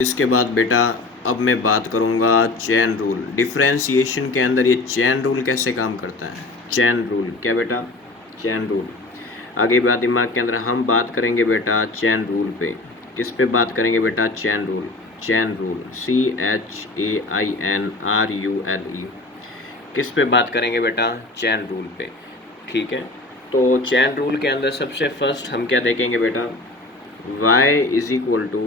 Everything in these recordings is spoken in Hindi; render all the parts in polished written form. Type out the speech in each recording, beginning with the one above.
इसके बाद बेटा अब मैं बात करूँगा चेन रूल। डिफरेंशिएशन के अंदर ये चेन रूल कैसे काम करता है। चेन रूल क्या बेटा, चेन रूल। आगे बात दिमाग के अंदर हम बात करेंगे बेटा चेन रूल पे। किस पे बात करेंगे बेटा, chain rule. Chain rule CHAINRULE। किस पे बात करेंगे बेटा, चेन रूल पे। ठीक है, तो चेन रूल के अंदर सबसे फर्स्ट हम क्या देखेंगे बेटा, y is equal to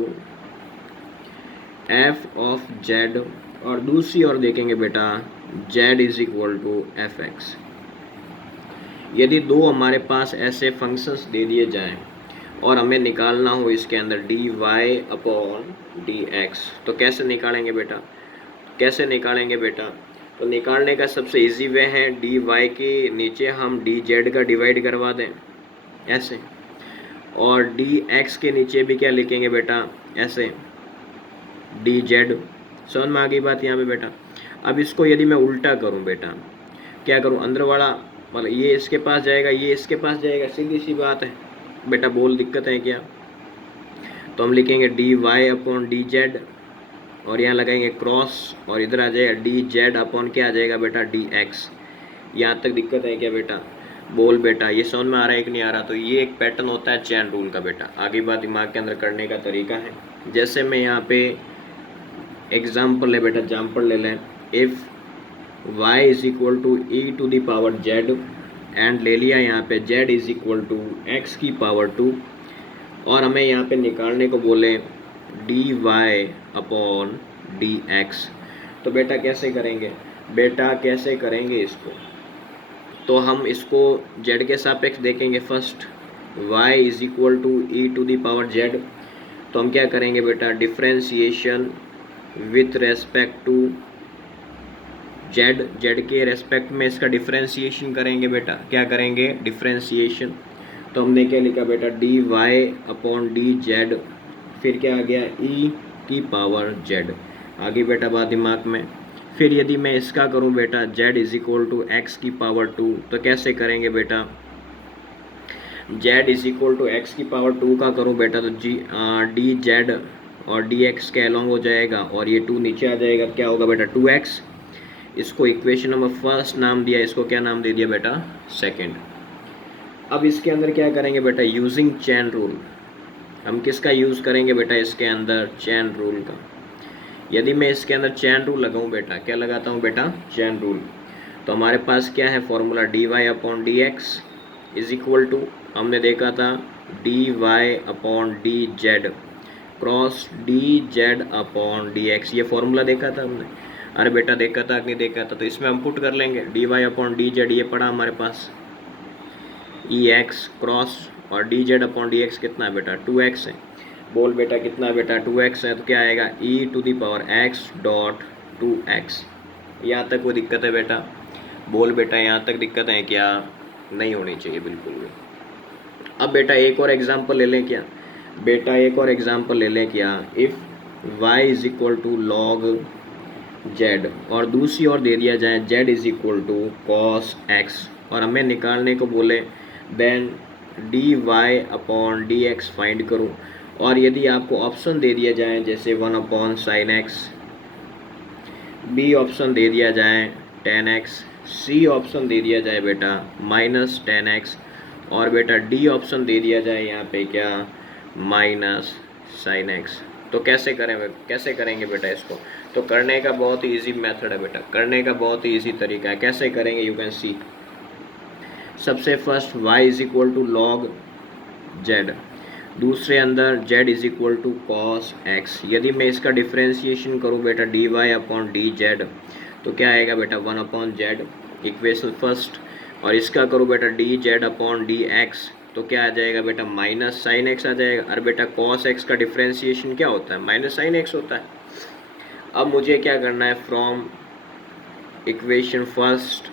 f of z, और दूसरी ओर देखेंगे बेटा z is equal to f x. यदि दो हमारे पास ऐसे फंक्शंस दे दिए जाएं और हमें निकालना हो इसके अंदर dy अपॉन dx, तो कैसे निकालेंगे बेटा, कैसे निकालेंगे बेटा। तो निकालने का सबसे इजी वे है dy के नीचे हम dz का डिवाइड करवा दें ऐसे, और dx के नीचे भी क्या लिखेंगे बेटा, ऐसे dz। समझ में आ गई बात यहाँ पे बेटा। अब इसको यदि मैं उल्टा करूँ बेटा, क्या करूँ, अंदर वाला मतलब ये इसके पास जाएगा, ये इसके पास जाएगा, सीधी सी बात है बेटा। बोल दिक्कत है क्या। तो हम लिखेंगे dy अपॉन dz, और यहाँ लगाएंगे क्रॉस, और इधर आ जाएगा dz अपॉन क्या आ जाएगा बेटा, dx। यहाँ तक दिक्कत है क्या बेटा, बोल बेटा। ये समझ में आ रहा है कि नहीं आ रहा। तो ये एक पैटर्न होता है चेन रूल का बेटा। आगे बात दिमाग के अंदर करने का तरीका है। जैसे मैं यहाँ पे एग्जाम्पल ले बेटा, एग्जाम्पल ले लें। If y is equal to e to the power z, and ले लिया यहाँ पे z is equal to x की पावर 2, और हमें यहाँ पे निकालने को बोले dy अपॉन dx। तो बेटा कैसे करेंगे, बेटा कैसे करेंगे इसको। तो हम इसको z के सापेक्ष देखेंगे first, y is equal to e to the power z। तो हम क्या करेंगे बेटा, differentiation with respect to z के रेस्पेक्ट में इसका डिफ्रेंशिएशन करेंगे बेटा। क्या करेंगे, डिफ्रेंशिएशन। तो हमने क्या लिखा बेटा, dy अपॉन dz, फिर क्या आ गया, e की पावर z। आगे बेटा बात दिमाग में। फिर यदि मैं इसका करूं बेटा, z is equal to x की पावर 2, तो कैसे करेंगे बेटा, z is equal to x की पावर 2 का करूं बेटा, तो dz और dx के अलॉन्ग हो जाएगा, और ये 2 नीचे आ जाएगा, क्या होगा बेटा 2x। इसको इक्वेशन नंबर फर्स्ट नाम दिया, इसको क्या नाम दे दिया बेटा, सेकंड। अब इसके अंदर क्या करेंगे बेटा, यूजिंग चेन रूल। हम किसका यूज़ करेंगे बेटा इसके अंदर, चेन रूल का। यदि मैं इसके अंदर चेन रूल लगाऊं बेटा, क्या लगाता हूं बेटा, चेन रूल। तो हमारे पास क्या है formula, dy upon dx is equal to, हमने देखा था dy upon dz cross dz upon dx। ये फॉर्मूला देखा था हमने। अरे बेटा देखा था कि नहीं देखा था, तो इसमें हम पुट कर लेंगे dy अपॉन dz, ये पड़ा हमारे पास ex क्रॉस, और dz अपॉन dx कितना है बेटा, 2x है। बोल बेटा कितना है बेटा, 2x है। तो क्या आएगा, e to the power x dot 2x। यहाँ तक कोई दिक्कत है बेटा, बोल बेटा यहाँ तक दिक्कत है क्या, नहीं होनी चाहिए बिल्कुल भी। अब बेटा एक और एग्जांपल ले लें क्या, बेटा एक और एग्जांपल ले लें क्या। If y is equal to log z, और दूसरी ओर दे दिया जाए z is equal to cos x, और हमें निकालने को बोले then dy upon dx find करो। और यदि आपको ऑप्शन दे दिया जाए जैसे 1 upon sine X, B option दे दिया जाए 10x, सी ऑप्शन दे दिया जाए बेटा माइनस 10x, और बेटा डी ऑप्शन दे दिया जाए यहाँ पे क्या, माइनस साइन एक्स। तो कैसे करेंगे बेटा इसको। तो करने का बहुत ही ईजी मेथड है बेटा, करने का बहुत ही ईजी तरीका है। कैसे करेंगे, यू कैन सी। सबसे first y is equal to log z, दूसरे अंदर z is equal to cos x। यदि मैं इसका डिफ्रेंशिएशन करूँ बेटा dy अपॉन dz, तो क्या आएगा बेटा 1 अपॉन z, इक्वेशन फर्स्ट। और इसका करूँ बेटा dz अपॉन dx, तो क्या आ जाएगा बेटा माइनस साइन एक्स आ जाएगा। और बेटा कॉस एक्स का डिफ्रेंशिएशन क्या होता है, माइनस साइन एक्स होता है। अब मुझे क्या करना है, फ्रॉम इक्वेशन फर्स्ट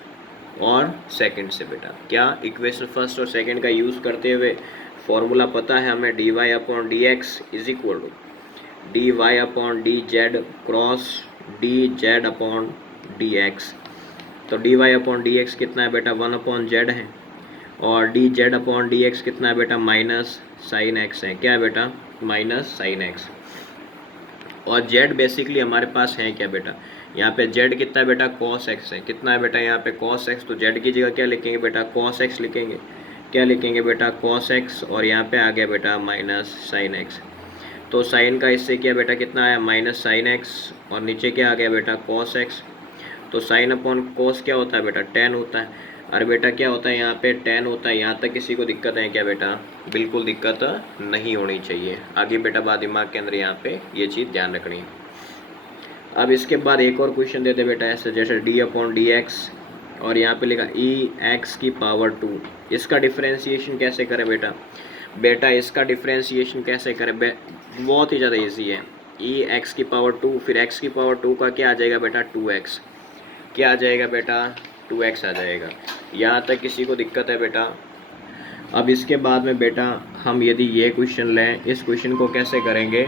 और सेकंड से बेटा, क्या इक्वेशन फर्स्ट और सेकंड का यूज़ करते हुए फॉर्मूला पता है हमें, dy upon dx is equal to dy upon dz cross dz upon dx। तो dy अपॉन dx कितना है बेटा, 1 अपॉन z है, और dz अपॉन dx कितना है बेटा, माइनस साइन x है। क्या है बेटा, माइनस साइन x। और जेड बेसिकली हमारे पास है क्या बेटा, यहाँ पे जेड कितना है बेटा, कॉस एक्स है। कितना है बेटा यहाँ पे कॉस एक्स, तो जेड की जगह क्या लिखेंगे बेटा, कॉस एक्स लिखेंगे। क्या लिखेंगे बेटा, कॉस एक्स, और यहाँ पे आ गया बेटा माइनस साइन एक्स। तो साइन का इससे क्या बेटा कितना आया, माइनस साइन एक्स, और नीचे क्या आ गया बेटा, कॉस एक्स। तो साइन अपॉन कोस क्या होता है बेटा, टेन होता है। और बेटा क्या होता है यहाँ पे, टेन होता है। यहाँ तक किसी को दिक्कत है क्या बेटा, बिल्कुल दिक्कत नहीं होनी चाहिए। आगे बेटा बात दिमाग के अंदर यहाँ पे ये चीज़ ध्यान रखनी है। अब इसके बाद एक और क्वेश्चन देते बेटा ऐसे, जैसे डी अपॉन डी एक्स, और यहाँ पे लिखा ई एक्स की पावर 2। इसका डिफ्रेंसिएशन कैसे करें बेटा, बेटा इसका डिफ्रेंसिएशन कैसे करें, बहुत ही ज़्यादा इजी है। ई एक्स की पावर 2, फिर एक्स की पावर 2 का क्या आ जाएगा बेटा, 2x। क्या आ जाएगा बेटा, 2x आ जाएगा। यहाँ तक किसी को दिक्कत है बेटा। अब इसके बाद में बेटा हम यदि ये क्वेश्चन लें, इस क्वेश्चन को कैसे करेंगे,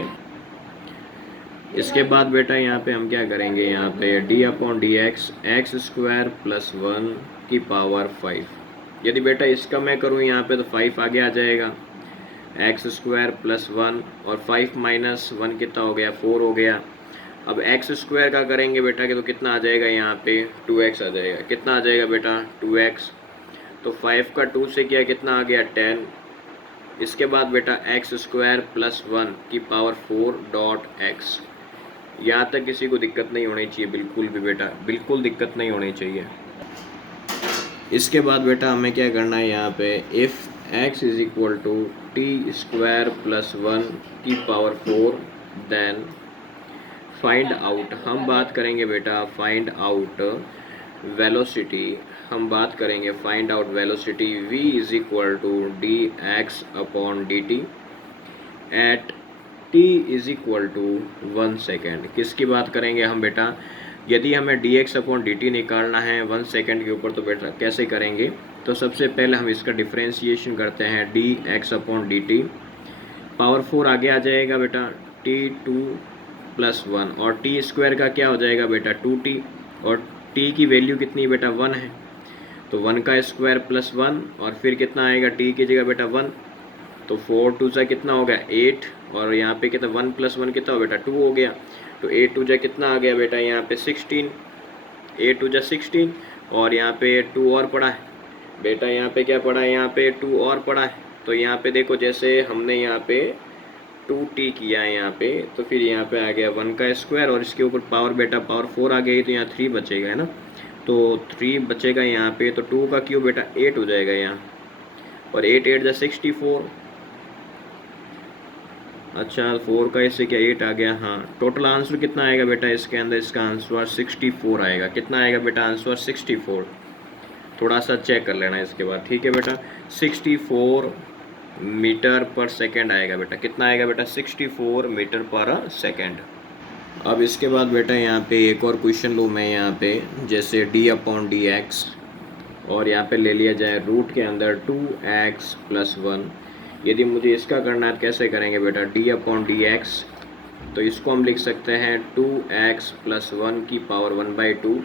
इसके बाद बेटा यहाँ पे हम क्या करेंगे, यहाँ पे D upon D x, x square plus 1 की पावर 5। यदि बेटा इसका मैं करूँ यहाँ पे तो 5 आगे आ जाएगा, एक्स स्क्वायर प्लस 1, और 5 माइनस 1 कितना हो गया, 4 हो गया। अब एक्स स्क्वायर का करेंगे बेटा कि तो कितना आ जाएगा यहाँ पे, 2x आ जाएगा। कितना आ जाएगा बेटा, 2x। तो 5 का 2 से किया कितना आ गया, 10। इसके बाद बेटा एक्स स्क्वायर प्लस 1 की पावर 4 डॉट एक्स। यहाँ तक किसी को दिक्कत नहीं होनी चाहिए, बिल्कुल भी बेटा, बिल्कुल दिक्कत नहीं होनी चाहिए। इसके बाद बेटा हमें क्या करना है यहाँ पे, if x is equal to t square plus 1 की पावर 4 देन फाइंड आउट। हम बात करेंगे बेटा फाइंड आउट वेलोसिटी। हम बात करेंगे find out velocity v is equal to d x upon d t at t is equal to 1 second. किसकी बात करेंगे हम बेटा, यदि हमें d x upon d t निकालना है 1 सेकेंड के ऊपर, तो बेटा कैसे करेंगे, तो सबसे पहले हम इसका डिफ्रेंशिएशन करते हैं, D x upon d T, power 4 आगे आ जाएगा बेटा, t2 प्लस 1, और टी स्क्वायर का क्या हो जाएगा बेटा, 2t, और t की वैल्यू कितनी बेटा, 1 है, तो 1 का स्क्वायर प्लस 1, और फिर कितना आएगा t की जगह बेटा 1, तो 4 2 जा कितना हो गया 8, और यहाँ पे कितना 1 प्लस 1 कितना हो बेटा 2 हो गया, तो 8 2 जा कितना आ गया बेटा यहाँ पे 16, 8 2 जा 16, और यहाँ पे 2 और पड़ा है बेटा, यहाँ पे क्या पड़ा है, यहाँ पे 2 और पड़ा है। तो यहाँ पे देखो जैसे हमने यहाँ पे 2t किया है यहाँ पे, तो फिर यहाँ पे आ गया 1 का स्क्वायर, और इसके ऊपर पावर बेटा पावर 4 आ गई, तो यहाँ 3 बचेगा, है ना, तो 3 बचेगा यहाँ पे, तो 2 का क्यूब बेटा 8 हो जाएगा यहाँ, और 8 8 जा 64। अच्छा 4 का इससे क्या 8 आ गया, हाँ। टोटल आंसर कितना आएगा बेटा इसके अंदर, इसका आंसर 64 आएगा। कितना आएगा बेटा आंसर, 64। थोड़ा सा चेक कर लेना इसके बाद, ठीक है बेटा, 64 मीटर पर सेकेंड आएगा बेटा। कितना आएगा बेटा, 64 मीटर पर सेकेंड। अब इसके बाद बेटा यहाँ पे एक और क्वेश्चन लूँ मैं यहाँ पे, जैसे डी अपॉन डी एक्स, और यहाँ पे ले लिया जाए रूट के अंदर 2x प्लस 1। यदि मुझे इसका करना है तो कैसे करेंगे बेटा, डी अपॉन डी एक्स, तो इसको हम लिख सकते हैं 2x प्लस 1 की पावर 1/2,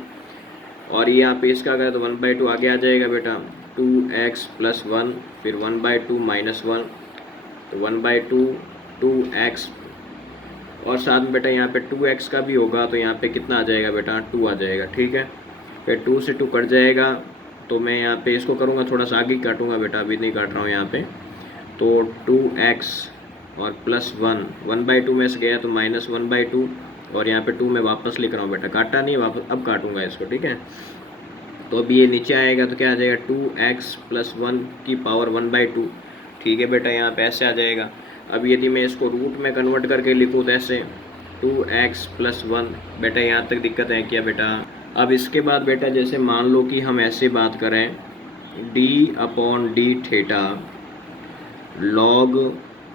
और यहाँ पे इसका करें तो 1/2 आगे आ जाएगा बेटा, 2x प्लस 1, फिर 1/2 माइनस 1, तो 1/2 2x, और साथ में बेटा यहाँ पे 2x का भी होगा, तो यहाँ पे कितना आ जाएगा बेटा, 2 आ जाएगा, ठीक है। फिर 2 से 2 कट जाएगा, तो मैं यहाँ पे इसको करूँगा थोड़ा सा आगे काटूँगा बेटा, अभी नहीं काट रहा हूँ यहाँ पे, तो 2x और प्लस 1, 1/2 में से गया तो माइनस 1/2, और यहाँ पे 2 मैं वापस लिख रहा हूँ बेटा, काटा नहीं वापस, अब काटूंगा इसको, ठीक है। तो अब ये नीचे आएगा तो क्या आ जाएगा, 2x प्लस 1 की पावर 1/2, ठीक है बेटा, यहाँ पे ऐसे आ जाएगा। अब यदि मैं इसको रूट में कन्वर्ट करके लिखूँ तो ऐसे 2x प्लस 1, बेटा यहाँ तक दिक्कत है क्या बेटा। अब इसके बाद बेटा जैसे मान लो कि हम ऐसे बात करें, d upon D theta log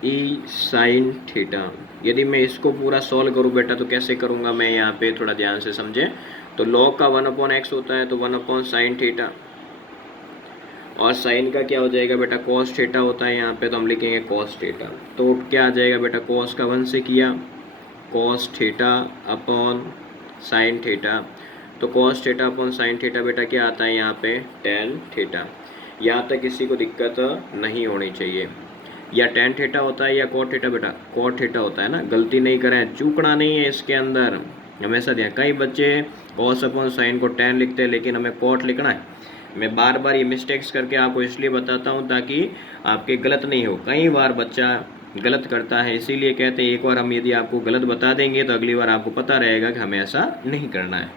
E sine theta. यदि मैं इसको पूरा सॉल्व करूँ बेटा तो कैसे करूँगा मैं, यहाँ पे थोड़ा ध्यान से समझें। तो लॉग का 1/x होता है, तो 1 साइन थीटा, और साइन का क्या हो जाएगा बेटा, कॉस थीटा होता है यहाँ पे, तो हम लिखेंगे कॉस थीटा। तो क्या आ जाएगा बेटा, कॉस का 1 से किया, cos theta upon sine theta, तो cos theta upon sine theta बेटा क्या आता है यहाँ पे, टेन थीटा। यहाँ तक किसी को दिक्कत नहीं होनी चाहिए। या टेन थीटा होता है या कोट थीटा बेटा, कोट थीटा होता है ना। गलती नहीं करें, चूकना नहीं है इसके अंदर, हमेशा ध्यान। कई बच्चे कॉस अपॉन साइन को टेन लिखते हैं लेकिन हमें कोट लिखना है। मैं बार बार ये मिस्टेक्स करके आपको इसलिए बताता हूँ ताकि आपके गलत नहीं हो। कई बार बच्चा गलत करता है, इसीलिए कहते हैं एक बार हम यदि आपको गलत बता देंगे तो अगली बार आपको पता रहेगा कि हमें ऐसा नहीं करना है।